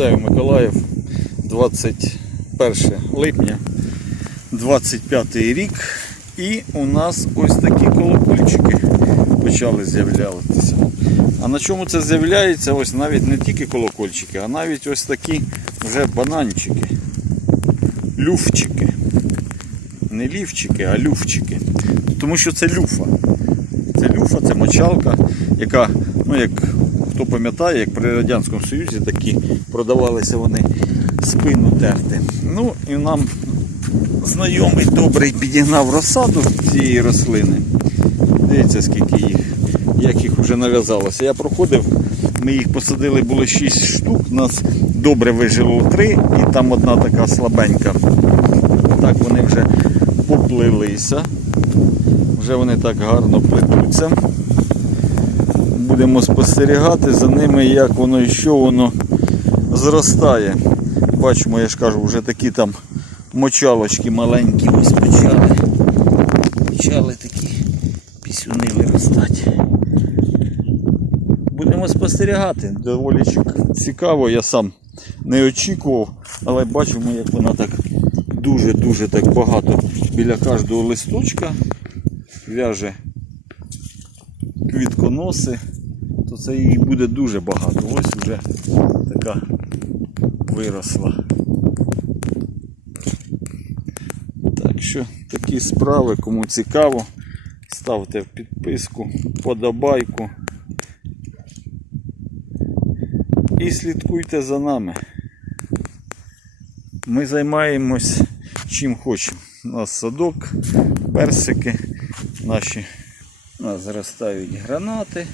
Вітаю Миколаїв. 21 липня, 25 рік. І у нас ось такі колокольчики почали з'являтися. А на чому це з'являється? Ось навіть не тільки колокольчики, а навіть ось такі вже бананчики. Люфчики. Не лівчики, а люфчики. Тому що це люфа. Це люфа, це мочалка, яка, ну як хто пам'ятає, як при Радянському Союзі такі продавалися вони спину терти. Ну і нам знайомий добрий підігнав розсаду цієї рослини. Дивіться, скільки їх, як їх вже нав'язалося. Я проходив, ми їх посадили, було 6 штук, нас добре вижило 3 і там одна така слабенька. Так вони вже поплилися. Вже вони так гарно плетуться. Будемо спостерігати за ними, як воно і що воно зростає. Бачимо, я ж кажу, вже такі там мочалочки маленькі ось почали. Почали такі пісюни виростати. Будемо спостерігати. Доволі цікаво, я сам не очікував, але бачимо, як вона так дуже-дуже так багато біля кожного листочка в'яже квітконоси, то це її буде дуже багато. Ось вже така виросла. Так що такі справи, кому цікаво, ставте підписку, подобайку і слідкуйте за нами. Ми займаємось чим хочемо. У нас садок, персики, наші у нас зростають гранати,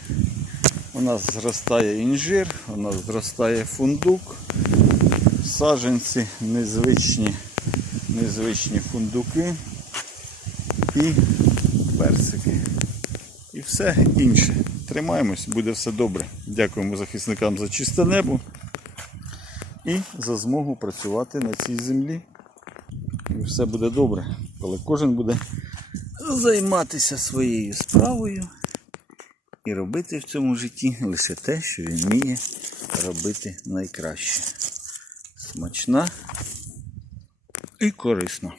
у нас зростає інжир, у нас зростає фундук, саджанці, незвичні, незвичні фундуки і персики. І все інше. Тримаємось, буде все добре. Дякуємо захисникам за чисте небо і за змогу працювати на цій землі. І все буде добре, коли кожен буде займатися своєю справою і робити в цьому житті лише те, що він вміє робити найкраще. Смачна і корисна.